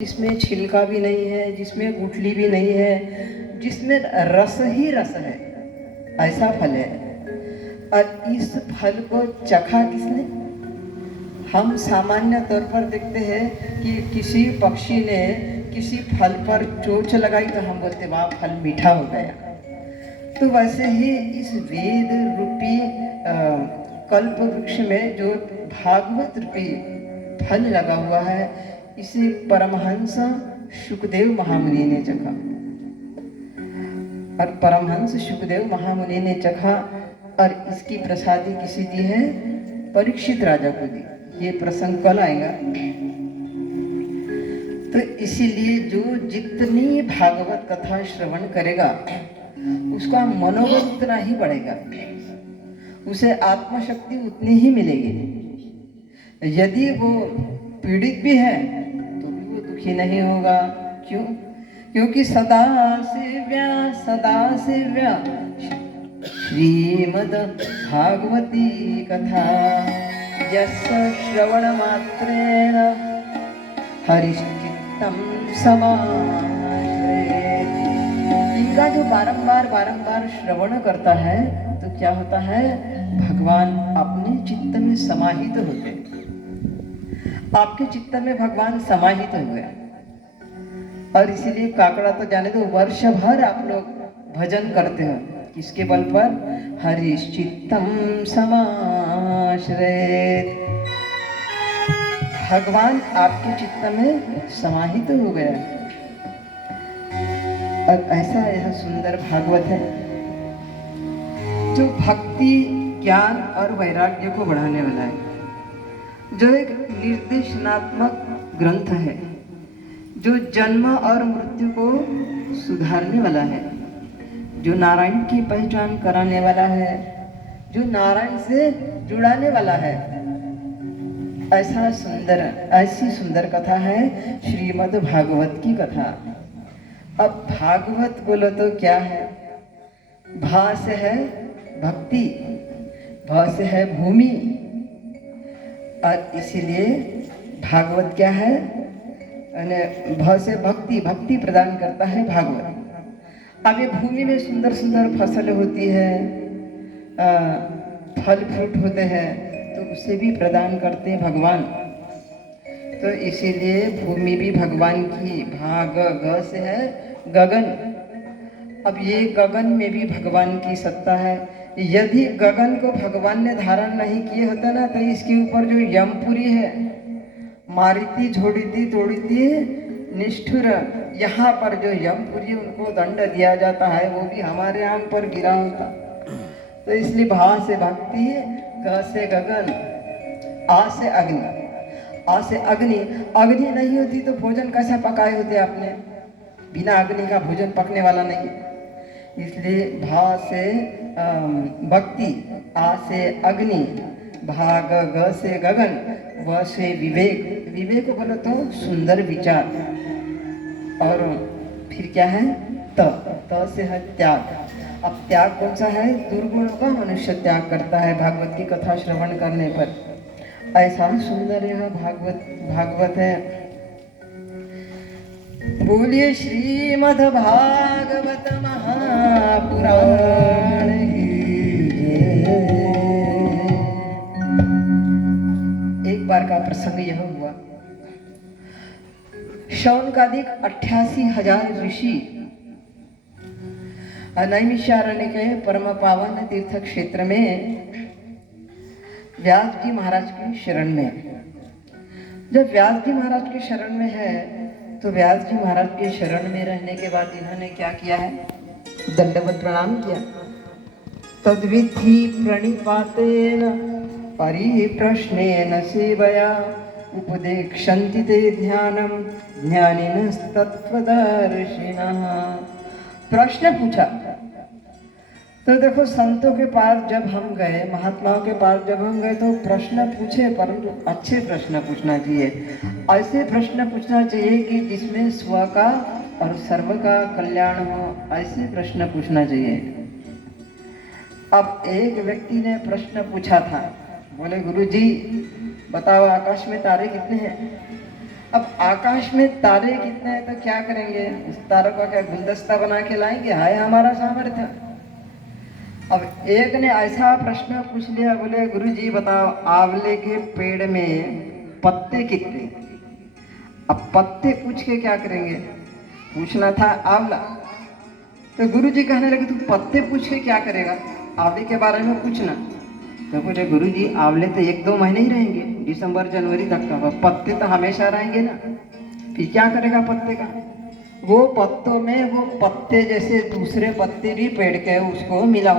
जिसमें छिलका भी नहीं है, जिसमें गुठली भी नहीं है, जिसमें रस ही रस है, ऐसा फल है। और इस फल को चखा किसने? हम सामान्य तौर पर देखते हैं कि किसी पक्षी ने किसी फल पर चोंच लगाई तो हम बोलते वाह फल मीठा हो गया। तो वैसे ही इस वेद रूपी कल्प वृक्ष में जो भागवत रूपी फल लगा हुआ है, इसे परमहंस शुकदेव महामुनि ने चखा। और परमहंस शुकदेव महामुनि ने चखा और इसकी प्रसादी किसी दी है? परीक्षित राजा को दी। ये प्रसंग कल आएगा। तो इसीलिए जो जितनी भागवत कथा श्रवण करेगा उसका मनोबल उतना ही बढ़ेगा, उसे आत्मशक्ति उतनी ही मिलेगी। यदि वो पीड़ित भी है तो भी वो दुखी नहीं होगा। क्यों? क्योंकि सदा सेव्या श्रीमद् भागवती कथा यस्य श्रवण मात्रेण हरिश्चित्तं समाश्रयेत्। इनका जो बारंबार श्रवण करता है तो क्या होता है? भगवान अपने चित्त में समाहित होते हैं। आपके चित्त में भगवान समाहित हुए और इसीलिए काकड़ा तो जाने दो, वर्ष भर आप लोग भजन करते हो। किसके बल पर? हरिश्चित्तम समाश्रयेत्। भगवान आपके चित्त में समाहित हो गया। और ऐसा यह सुंदर भागवत है जो भक्ति, ज्ञान और वैराग्य को बढ़ाने वाला है, जो एक निर्देशनात्मक ग्रंथ है, जो जन्म और मृत्यु को सुधारने वाला है, जो नारायण की पहचान कराने वाला है, जो नारायण से जुड़ाने वाला है। ऐसी सुंदर कथा है श्रीमद् भागवत की कथा। अब भागवत बोलो तो क्या है? भा से है भक्ति, भ से है भूमि, और इसीलिए भागवत क्या है? भ से भक्ति प्रदान करता है भागवत। अब ये भूमि में सुंदर सुंदर फसल होती है, फल फ्रूट होते हैं, तो उसे भी प्रदान करते हैं भगवान। तो इसीलिए भूमि भी भगवान की। भाग ग से है गगन। अब ये गगन में भी भगवान की सत्ता है। यदि गगन को भगवान ने धारण नहीं किए होता ना, तो इसके ऊपर जो यमपुरी है, मारिती झोड़ीती तोड़ीती निष्ठुर, यहाँ पर जो यमपुरी उनको दंड दिया जाता है वो भी हमारे आंख पर गिरा होता। तो इसलिए भा से भक्ति, ग से गगन, आ से अग्नि। आ से अग्नि नहीं होती तो भोजन कैसे पकाए होते आपने? बिना अग्नि का भोजन पकने वाला नहीं। इसलिए भा से भक्ति, आ से अग्नि, भाग ग से गगन, व से विवेक। विवेक बोलो तो सुंदर विचार। और फिर क्या है? त से है त्याग। अब त्याग कौन सा है? दुर्गुणों का मनुष्य त्याग करता है भागवत की कथा श्रवण करने पर। ऐसा सुंदर यह भागवत है। बोलिए श्रीमद् भागवत महापुराण की जय। एक बार का प्रसंग यह हुआ, शौनकादिक 88,000 ऋषि नैमिषारण्य के परम पावन तीर्थ क्षेत्र में व्यास जी महाराज की शरण में। जब व्यास जी महाराज के शरण में है तो व्यास जी महाराज के शरण में रहने के बाद इन्होंने क्या किया है? दंडवत प्रणाम किया। तद्विधि प्रणिपातेन परिप्रश्नेन सेवया उपदेक्षन्ति ते ध्यानम ज्ञानिनस्तत्त्वदर्शिनः। प्रश्न पूछा। तो देखो, संतों के पास जब हम गए, महात्माओं के पास जब हम गए तो प्रश्न पूछे, परंतु अच्छे प्रश्न पूछना चाहिए। ऐसे प्रश्न पूछना चाहिए कि जिसमें स्व का और सर्व का कल्याण हो, ऐसे प्रश्न पूछना चाहिए। अब एक व्यक्ति ने प्रश्न पूछा था, बोले गुरुजी बताओ आकाश में तारे कितने हैं? अब आकाश में तारे कितने हैं तो क्या करेंगे? उस तारों का क्या गुलदस्ता बना के लाएंगे? हाय हमारा सामर्थ्य। अब एक ने ऐसा प्रश्न पूछ लिया, बोले गुरुजी बताओ आंवले के पेड़ में पत्ते कितने? अब पत्ते पूछ के क्या करेंगे? पूछना था आंवला। तो गुरुजी कहने लगे तू पत्ते पूछ के क्या करेगा, आंवले के बारे में पूछना। तो बोले गुरुजी आंवले तो 1-2 महीने ही रहेंगे, दिसंबर जनवरी तक का, पत्ते तो हमेशा रहेंगे ना। फिर क्या करेगा पत्ते का? वो पत्तों में वो पत्ते जैसे दूसरे पत्ते भी पेड़ के उसको मिला